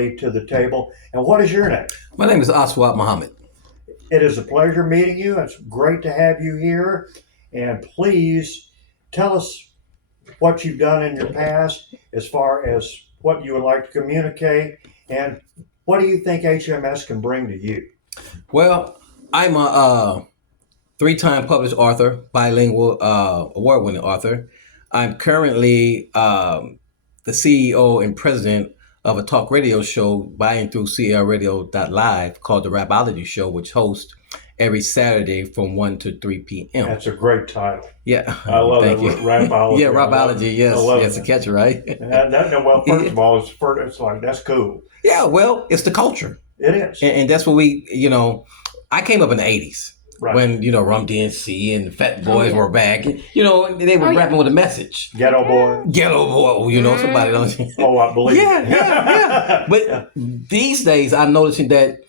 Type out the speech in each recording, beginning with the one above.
everybody to the table. And what is your name? My name is Aswad Muhammad. It is a pleasure meeting you. It's great to have you here. And please tell us what you've done in your past as far as what you would like to communicate and what do you think HMS can bring to you? Well, I'm a three-time published author, bilingual, award-winning author. I'm currently the CEO and president of a talk radio show by and through CLRadio.live called the Rapology Show, which hosts every Saturday from 1 to 3 p.m. That's a great title. Yeah. I love Thank it. you. Rapology. Yeah, Rapology. Yes. Yes, a catcher, right? Well, first of all, it's like, that's cool. Yeah, well, it's the culture. It is. And that's what I came up in the 80s. Right. When, Rum DNC and the Fat Boys were back. They were rapping with a message. Ghetto Boy. Ghetto Boy, somebody don't. Oh, I believe it. Yeah. But these days, I'm noticing that,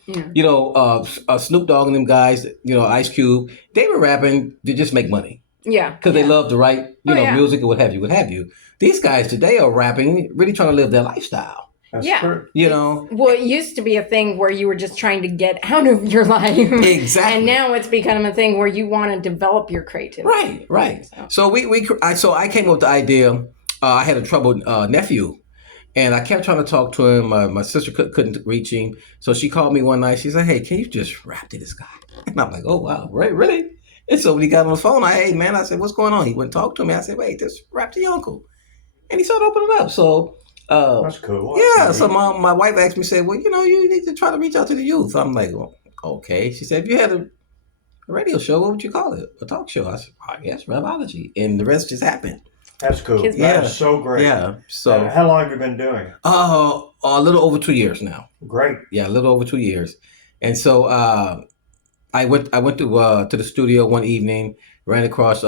Snoop Dogg and them guys, Ice Cube, they were rapping to just make money. Yeah. Because they love to write, music or what have you. These guys today are rapping, really trying to live their lifestyle. That's true. Well, it used to be a thing where you were just trying to get out of your life. Exactly. And now it's become a thing where you want to develop your creativity. Right. So I came up with the idea. I had a troubled nephew, and I kept trying to talk to him. My sister couldn't reach him, so she called me one night. She said, "Hey, can you just rap to this guy?" And I'm like, "Oh wow, right, really?" And so when he got on the phone, I said, "What's going on?" He went and talked to me. I said, "Wait, just rap to your uncle," and he started opening up. So. That's cool. So my wife asked me, said, "Well, you need to try to reach out to the youth." I'm like, well, okay. She said, "If you had a radio show, what would you call it? A talk show?" I said, "I guess Rapology," and the rest just happened. That's cool. That's so great. Yeah. So how long have you been doing it? A little over 2 years now. Great. Yeah, a little over 2 years. And so I went to the studio one evening, ran across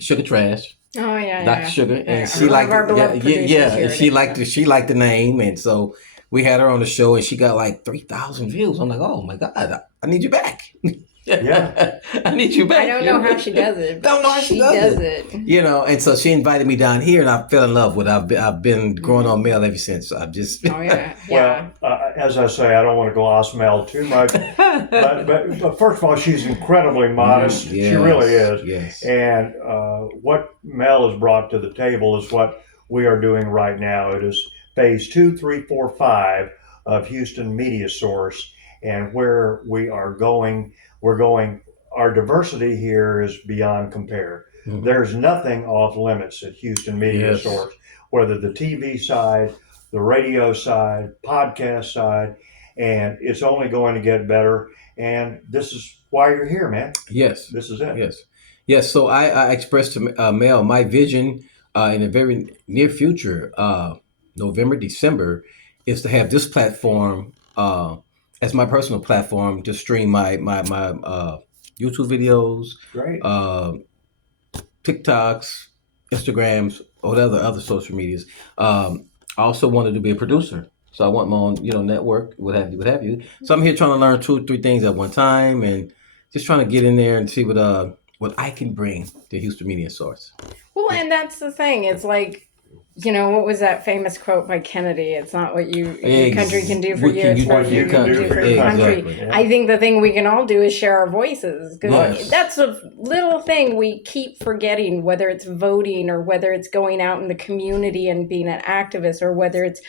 Sugar Trash. Oh yeah, Dr. Sugar, and she liked she liked the name, and so we had her on the show, and she got like 3,000 views. I'm like, oh my God, I need you back. Yeah, I need you back. I don't know how she does it. Don't know how she does it. And so she invited me down here, and I fell in love with her. I've been growing on Mel ever since. So I've just. Oh yeah. Well, as I say, I don't want to gloss Mel too much, but first of all, she's incredibly modest. Yes, she really is. Yes. And what Mel has brought to the table is what we are doing right now. It is phase 2, 3, 4, 5 of Houston Media Source, and where we are going. Our diversity here is beyond compare. Mm-hmm. There's nothing off limits at Houston Media Source, whether the TV side, the radio side, podcast side, and it's only going to get better. And this is why you're here, man. Yes. This is it. Yes. So I expressed to Mel my vision in the very near future, November, December, is to have this platform as my personal platform to stream my YouTube videos, great, TikToks, Instagrams, or whatever other social medias. I also wanted to be a producer, so I want my own, network, what have you. So I'm here trying to learn 2 or 3 things at one time, and just trying to get in there and see what I can bring to Houston Media Source. Well, and that's the thing. It's like. What was that famous quote by Kennedy? It's not what your country can do for you, it's what you can do for your country. Exactly. Yeah. I think the thing we can all do is share our voices. Because that's a little thing we keep forgetting, whether it's voting or whether it's going out in the community and being an activist or whether it's,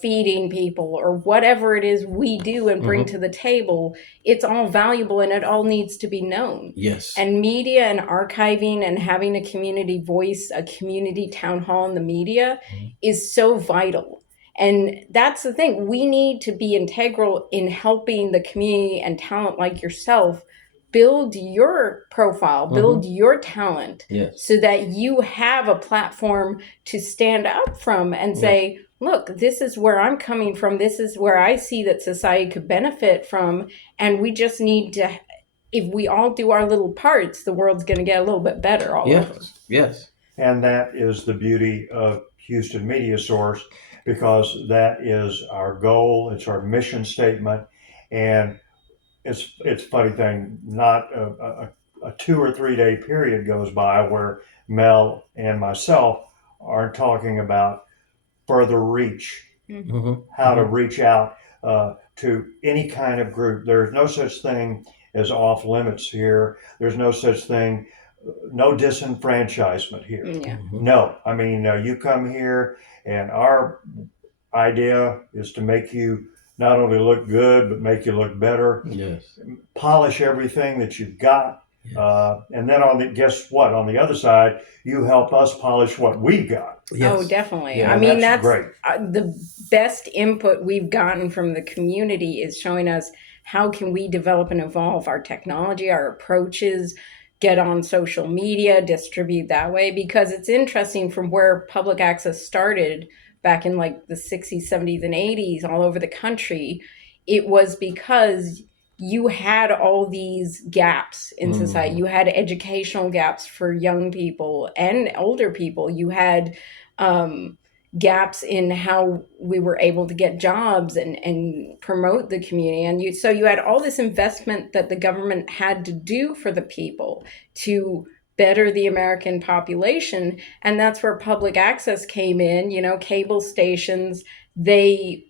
feeding people or whatever it is we do and bring to the table. It's all valuable and it all needs to be known. Yes. And media and archiving and having a community voice, a community town hall in the media is so vital. And that's the thing. We need to be integral in helping the community and talent like yourself build your profile, build your talent so that you have a platform to stand up from and say, look, this is where I'm coming from. This is where I see that society could benefit from. And we just need to, if we all do our little parts, the world's going to get a little bit better all over. Yes. And that is the beauty of Houston Media Source, because that is our goal. It's our mission statement. And it's a funny thing, not a 2 or 3 day period goes by where Mel and myself aren't talking about further reach Mm-hmm. how to reach out to any kind of group. There's no such thing as off limits here. There's no such thing, no disenfranchisement here. Yeah. Mm-hmm. No, I mean, you come here, and our idea is to make you not only look good, but make you look better, Yes. polish everything that you've got. Yes. And then guess what? On the other side, you help us polish what we've got. Yes. Oh, definitely. Yeah. I And mean, that's that's great. the best input we've gotten from the community is showing us how can we develop and evolve our technology, our approaches, get on social media, distribute that way. Because it's interesting from where public access started back in like the 60s, 70s, and 80s all over the country. It was because you had all these gaps in society. Mhm. You had educational gaps for young people and older people. You had gaps in how we were able to get jobs and promote the community. And so you had all this investment that the government had to do for the people to better the American population. And that's where public access came in. Cable stations, they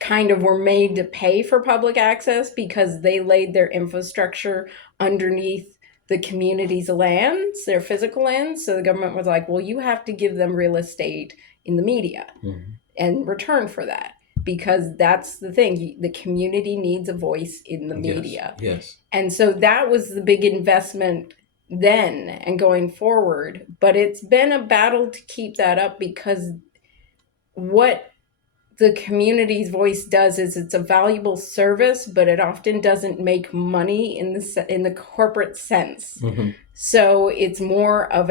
kind of were made to pay for public access because they laid their infrastructure underneath the community's lands, their physical lands. So the government was like, well, you have to give them real estate in the media Mhm. in return for that. Because that's the thing, the community needs a voice in the media. Yes. And so that was the big investment then and going forward. But it's been a battle to keep that up because what the community's voice does is it's a valuable service, but it often doesn't make money in the corporate sense. Mm-hmm. So it's more of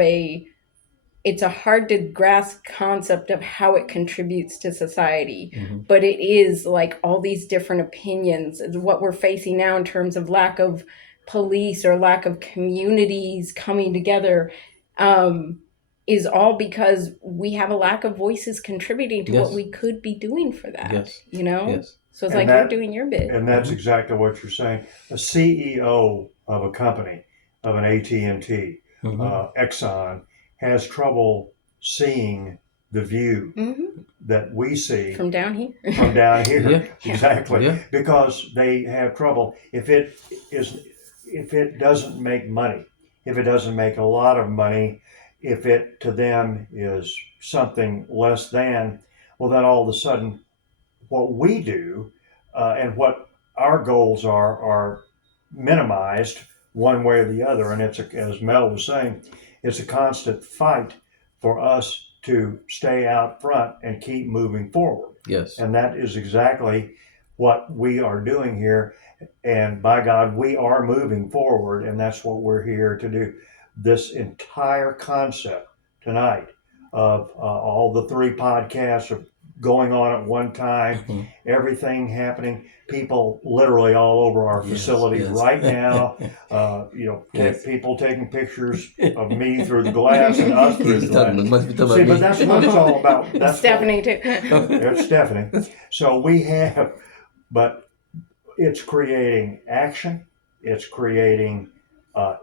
it's a hard to grasp concept of how it contributes to society. Mm-hmm. But it is like all these different opinions. What we're facing now in terms of lack of police or lack of communities coming together is all because we have a lack of voices contributing to Yes. what we could be doing for that. Yes. Yes. So it's And like that- you're doing your bit. And that's exactly what you're saying. A CEO of a company, of an AT&T, Mm-hmm. Exxon, has trouble seeing the view that we see From down here. from down here. Yeah. Exactly. Yeah. Because they have trouble. If it doesn't make money, if it doesn't make a lot of money, if it to them is something less than, well, then all of a sudden what we do and what our goals are minimized one way or the other. And as Mel was saying, it's a constant fight for us to stay out front and keep moving forward. Yes. And that is exactly what we are doing here. And by God, we are moving forward, and that's what we're here to do. This entire concept tonight of all the 3 podcasts are going on at one time, Mhm. everything happening, people literally all over our Yes, facilities yes. right now, Yes. people taking pictures of me through the glass and us through the glass. Must be talking See, about but me. that's what it's all about. That's Stephanie too. It's Stephanie. So we have, but it's creating action, it's creating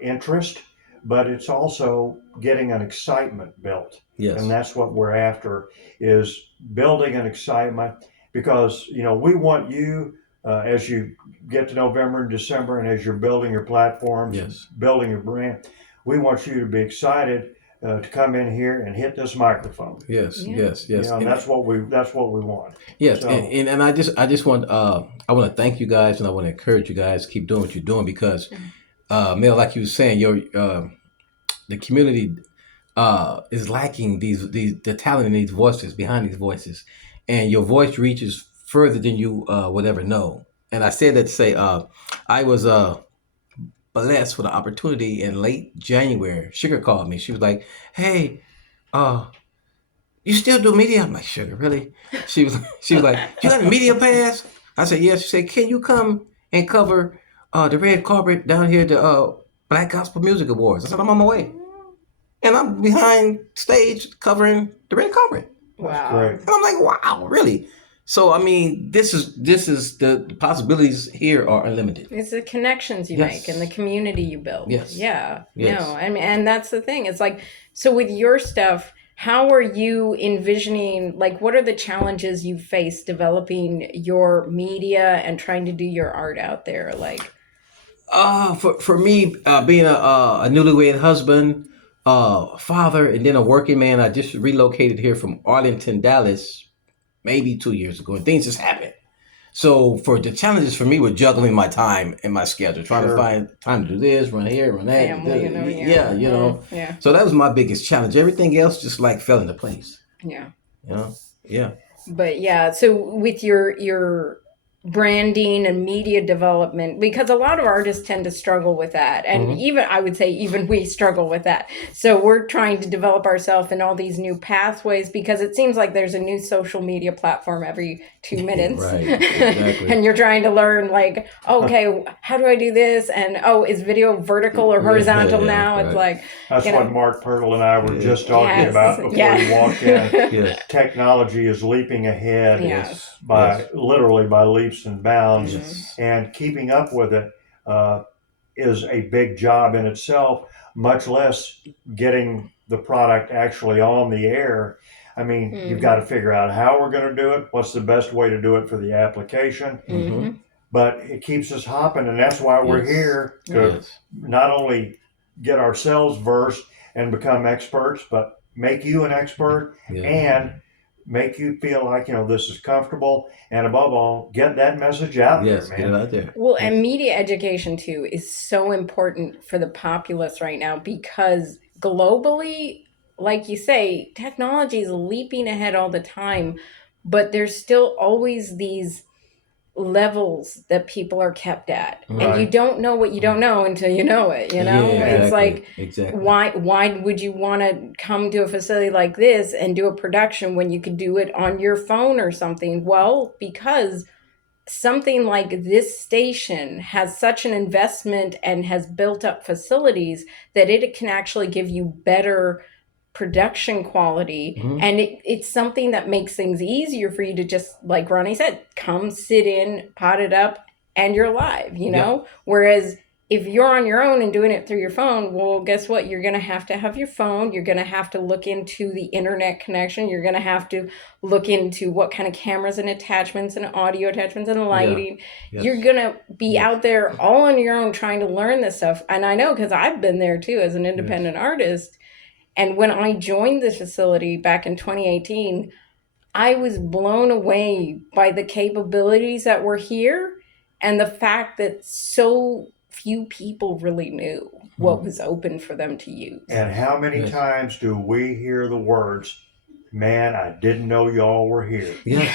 interest, but it's also getting an excitement built. Yes. And that's what we're after, is building an excitement, because we want you as you get to November and December, and as you're building your platforms, Yes. building your brand, we want you to be excited to come in here and hit this microphone. Yes. Yeah. Yes. Yes. And that's what we want. Yes, So- and I just want I want to thank you guys, and I want to encourage you guys to keep doing what you're doing, because Mel, like you were saying, your the community is lacking the talent in these voices, behind these voices, and your voice reaches further than you would ever know. And I said that to say I was blessed with an opportunity in late January. Sugar called me. She was like, "Hey, you still do media?" I'm like, "Sugar, really?" She was like, "You got a media pass?" I said, "Yes." She said, "Can you come and cover the red carpet down here at the Black Gospel Music Awards?" I said, "I'm on my way." And I'm behind stage covering the red carpet. Wow. Great. And I'm like, "Wow, really?" So I mean, this is the possibilities here are unlimited. It's the connections you Yes. make and the community you build. Yes. Yeah. Yes. No, I mean, and that's the thing. It's like, so with your stuff, how are you envisioning, like, what are the challenges you face developing your media and trying to do your art out there? Like, For me, being a newlywed husband, father, and then a working man, I just relocated here from Arlington, Dallas, maybe 2 years ago, and things just happened. So for the challenges for me were juggling my time and my schedule, trying to Sure. find time to do this, run here, run that, family, you know, yeah, you know. yeah, So that was my biggest challenge. Everything else just like fell into place, yeah. you know. Yeah. But yeah, so with your branding and media development, because a lot of artists tend to struggle with that, and Mhm. even I would say even we struggle with that. So we're trying to develop ourselves in all these new pathways, because it seems like there's a new social media platform every 2 minutes. Right, exactly. And you're trying to learn, like, okay, how do I do this? And oh, is video vertical or horizontal Yeah, now? It's right. like, That's you what know, Mark Pirtle and I were just talking yes, about before yeah. you walked in. Yes. Technology is leaping ahead Yes. by literally by leaps and bounds, Yes. and keeping up with it uh, is a big job in itself, much less getting the product actually on the air. I mean, you've got to figure out how we're going to do it, what's the best way to do it for the application, Mm-hmm. but it keeps us hopping, and that's why we're Yes. here to Yes. not only get ourselves versed and become experts, but make you an expert Yeah. and make you feel like, you know, this is comfortable, and above all, get that message out Yes. there, Get it man. out there. Well, Yes. and media education too is so important for the populace right now, because globally, like you say, technology is leaping ahead all the time, but there's still always these levels that people are kept at. And you Right. don't know what you don't know until you know it, you know? Yeah, It's like, exactly. why would you want to come to a facility like this and do a production when you could do it on your phone or something? Well, because something like this station has such an investment and has built up facilities that it can actually give you better production quality. Mhm. And it's something that makes things easier for you to just, like Ronnie said, come sit in, pot it up, and you're live, you know? Whereas if you're on your own and doing it through your phone, well, guess what? You're going to have your phone. You're going to have to look into the internet connection. You're going to have to look into what kind of cameras and attachments and audio attachments and lighting. Yes. You're going to be Yes. out there all on your own trying to learn this stuff. And I know, because I've been there too as an independent artist. And when I joined the facility back in 2018, I was blown away by the capabilities that were here and the fact that so few people really knew what was open for them to use. And how many Yes. times do we hear the words, man, I didn't know y'all were here? Yes.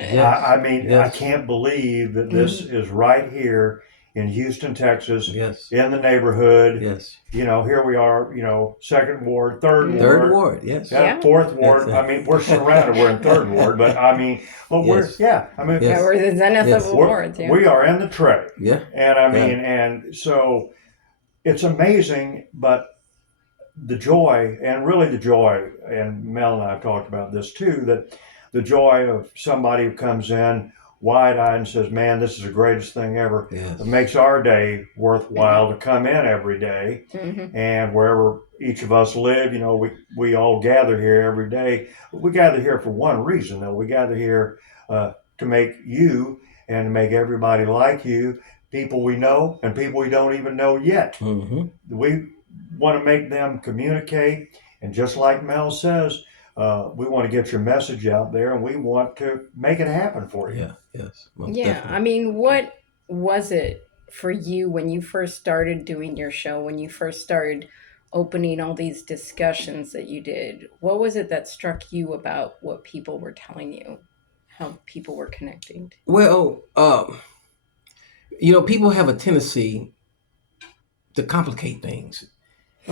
I mean, I Yes. can't believe that this is right here in Houston, Texas, Yes. in the neighborhood. Yes. You know, here we are, you know, second ward, third ward. Third ward. Yes. Yeah, Yeah. fourth ward. Yes. I mean, we're surrounded. We're in third ward, but I mean, but Yes. I mean, Yes. Yeah, we're the zenith Yes. of awards. Yeah. we are in the tray. Yeah. And I mean, and so it's amazing, but the joy, and really the joy, and Mel and I have talked about this too, that the joy of somebody who comes in wide-eyed and says, man, this is the greatest thing ever. Yes. It makes our day worthwhile to come in every day. Mhm. And wherever each of us live, you know, we all gather here every day. We gather here for one reason, though. We gather here to make you and to make everybody like you, people we know and people we don't even know yet. Mm-hmm. We want to make them communicate, and just like Mel says, we want to get your message out there, and we want to make it happen for you. Yeah. Yes. Most Yeah. definitely. I mean, what was it for you when you first started doing your show, when you first started opening all these discussions that you did? What was it that struck you about what people were telling you, how people were connecting? Well, you know, people have a tendency to complicate things,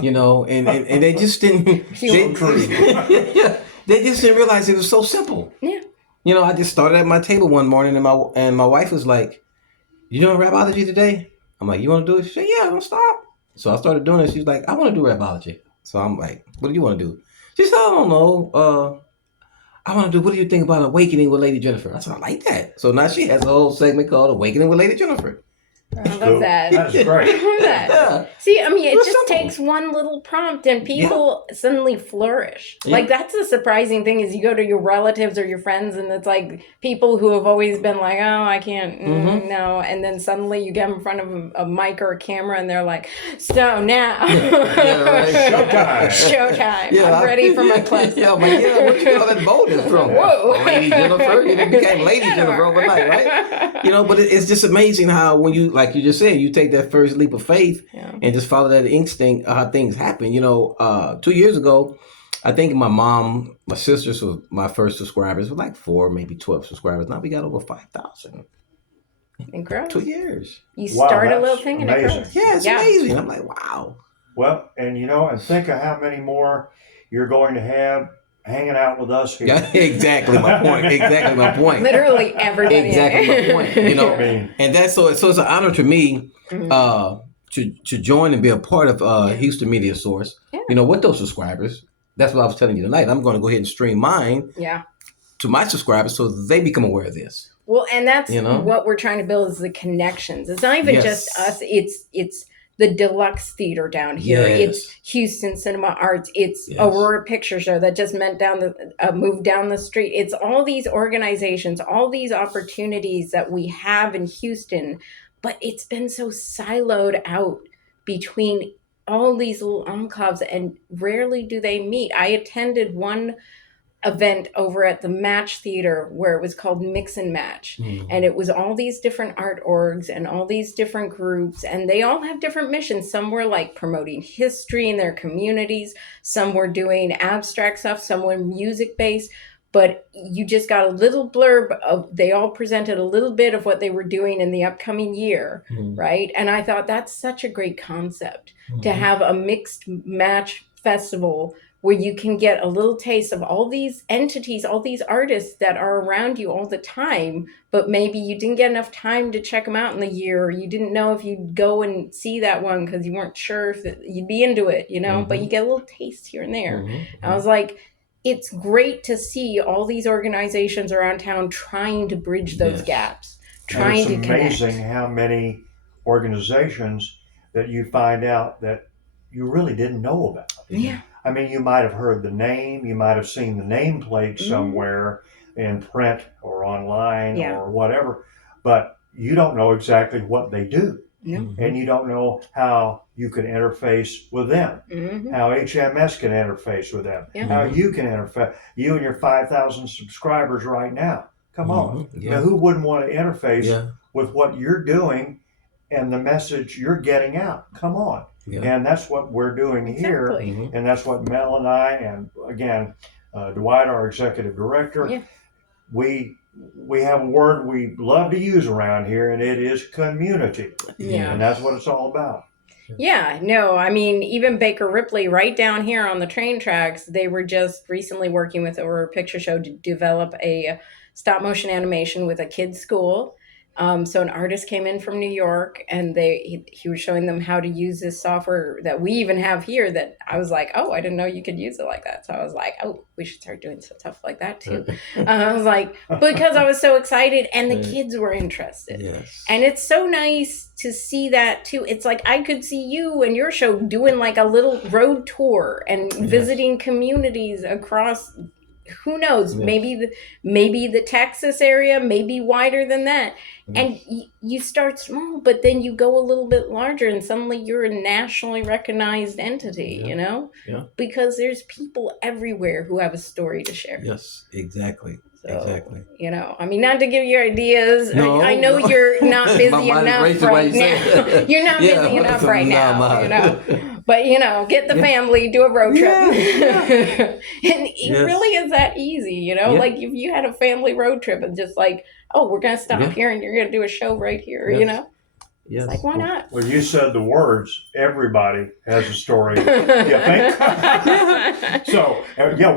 you know, and they just didn't. So true. Yeah, they just didn't realize it was so simple. Yeah. You know, I just started at my table one morning, and my wife was like, "You doing Rapology today?" I'm like, "You want to do it?" She said, "Yeah, don't stop." So I started doing it. She's like, "I want to do Rapology." So I'm like, "What do you want to do?" She said, "I don't know. I want to do. What do you think about Awakening with Lady Jennifer?" I said, "I like that." So now she has a whole segment called Awakening with Lady Jennifer. I love Cool. that. That is great. I love that. Yeah. See, I mean, it It's just simple. takes one little prompt and people suddenly flourish. Yeah. Like, that's the surprising thing is you go to your relatives or your friends and it's like people who have always been like, oh, I can't, no. And then suddenly you get in front of a mic or a camera and they're like, so now. Yeah, right. Showtime. Showtime. Yeah, I'm ready for my class. Yeah, I'm like, yeah, where you get all that boldness from? Whoa. Lady Jennifer. It became Lady Jennifer overnight, right? You know, but it's just amazing how when you, like you just said, you take that first leap of faith and just follow that instinct how things happen. You know, 2 years ago, I think my sisters were my first subscribers were like 4, maybe 12 subscribers. Now we got over 5,000 It grows. 2 years. You Wow, start a that's little thing and it amazing. grows. Yeah, it's amazing. I'm like, wow. Well, and and think of how many more you're going to have hanging out with us here. Yeah, exactly my point. Exactly my point. Literally everybody. Exactly my point. You know, I mean, and that's so it's an honor to me Mhm. to join and be a part of Houston Media Source. Yeah. You know, with those subscribers. That's what I was telling you tonight. I'm going to go ahead and stream mine Yeah. to my subscribers so they become aware of this. Well, and that's You know? what we're trying to build is the connections. It's not even Yes. just us. It's the Deluxe Theater down here. Yes. It's Houston Cinema Arts. It's Yes. Aurora Picture Show that just moved down the street. It's all these organizations, all these opportunities that we have in Houston, but it's been so siloed out between all these little enclaves, and rarely do they meet. I attended one event over at the Match Theater where it was called Mix and Match. And it was all these different art orgs and all these different groups, and they all have different missions. Some were like promoting history in their communities, some were doing abstract stuff, some were music based. But you just got a little blurb of, they all presented a little bit of what they were doing in the upcoming year, right? And I thought that's such a great concept to have a mixed match festival where you can get a little taste of all these entities, all these artists that are around you all the time, but maybe you didn't get enough time to check them out in the year, or you didn't know if you'd go and see that one because you weren't sure if you'd be into it, you know, but you get a little taste here and there. And I was like, it's great to see all these organizations around town trying to bridge those gaps, trying to connect. It's amazing how many organizations that you find out that you really didn't know about. Yeah. I mean, you might have heard the name, you might have seen the nameplate somewhere in print or online or whatever, but you don't know exactly what they do. And you don't know how you can interface with them, how HMS can interface with them, how you can interface, you and your 5,000 subscribers right now. Come on. Now, who wouldn't want to interface with what you're doing and the message you're getting out? Come on. And that's what we're doing here. And that's what Mel and I, and again, Dwight, our executive director, we have a word we love to use around here, and it is community. And that's what it's all about. Yeah, no, I mean, even Baker Ripley right down here on the train tracks, they were just recently working with Aurora Picture Show to develop a stop motion animation with a kid's school. So an artist came in from New York, and he was showing them how to use this software that we even have here that I was like, oh, I didn't know you could use it like that. So I was like, oh, we should start doing stuff like that too. I was like, because I was so excited and the kids were interested. And it's so nice to see that too. It's like I could see you and your show doing like a little road tour and visiting communities across, who knows, maybe the Texas area, maybe wider than that. And you start small, but then you go a little bit larger, and suddenly you're a nationally recognized entity, you know? Because there's people everywhere who have a story to share. Yes, exactly. So, exactly. You know, I mean, not to give you ideas. No, I know you're not busy enough right now. You're not Yeah, busy enough right now, you know. know. But, you know, get the family, do a road trip. Yeah. And it really is that easy, you know? Like if you had a family road trip and just like, oh, we're going to stop here and you're going to do a show right here, you know? It's like, why not? Well, you said the words, everybody has a story. You think? So,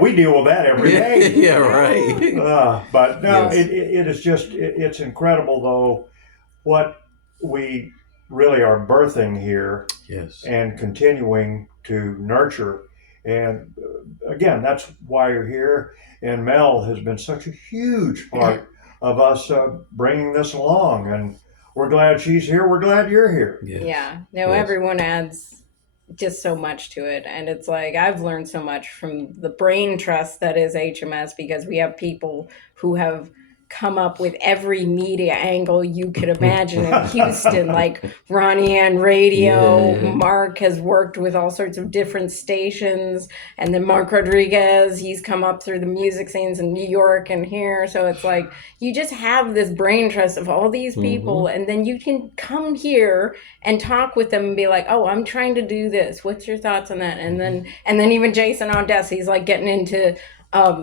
we deal with that every day. Yeah, right. But no, it is just, it's incredible though, what we really are birthing here and continuing to nurture. And again, that's why you're here. And Mel has been such a huge part of us bringing this along. And we're glad she's here. We're glad you're here. Yes. Yeah. No, Yes. everyone adds just so much to it. And it's like, I've learned so much from the brain trust that is HMS, because we have people who have come up with every media angle you could imagine in Houston, like Ronnie Ann Radio. Yeah. Mark has worked with all sorts of different stations. And then Mark Rodriguez, he's come up through the music scenes in New York and here. So it's like, you just have this brain trust of all these people. And then you can come here and talk with them and be like, oh, I'm trying to do this. What's your thoughts on that? And then even Jason Odessa, he's like getting into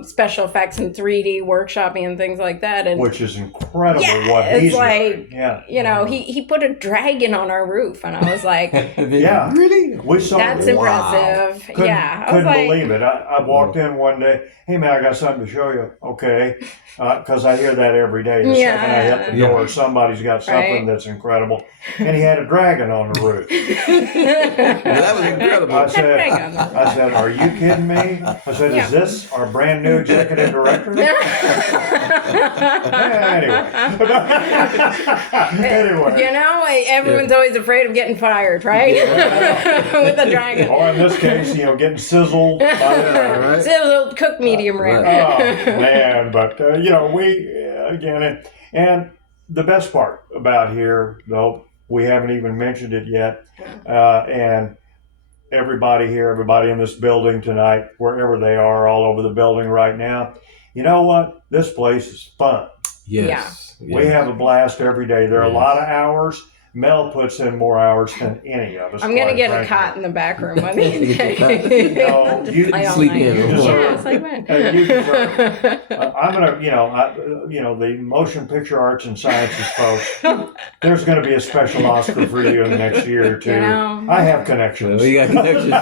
special effects and 3D workshopping and things like that. And Which is incredible yeah, what it's he's like, doing. Yeah. you know, he put a dragon on our roof, and I was like, Yeah. Really? We saw that's impressive. Couldn't, Yeah, I was couldn't like, believe it. I walked in one day. Hey man, I got something to show you. Okay, because I hear that every day. The Yeah. second I hit the door, somebody's got something Right. that's incredible, and he had a dragon on the roof. That was incredible. I said, Dragon on the roof. I said, are you kidding me? I said, Yeah. is this our brand new executive director? Anyway. You know, everyone's always afraid of getting fired, right? With a dragon. Or in this case, getting sizzled. By the Right. So cook medium rare. Right. Oh man, but we again, and the best part about here, though, we haven't even mentioned it yet, and everybody here, everybody in this building tonight, wherever they are, all over the building right now, you know what? This place is fun. Yes. We have a blast every day. There are a lot of hours. Mel puts in more hours than any of us. I'm gonna quite get a frankly. cot in the back room one day. No, Just you play all sleep night. in. You deserve Yeah, sleep in. You deserve I'm gonna, the motion picture arts and sciences folks. There's gonna be a special Oscar for you in the next year or two. You know. I have connections. We got connections.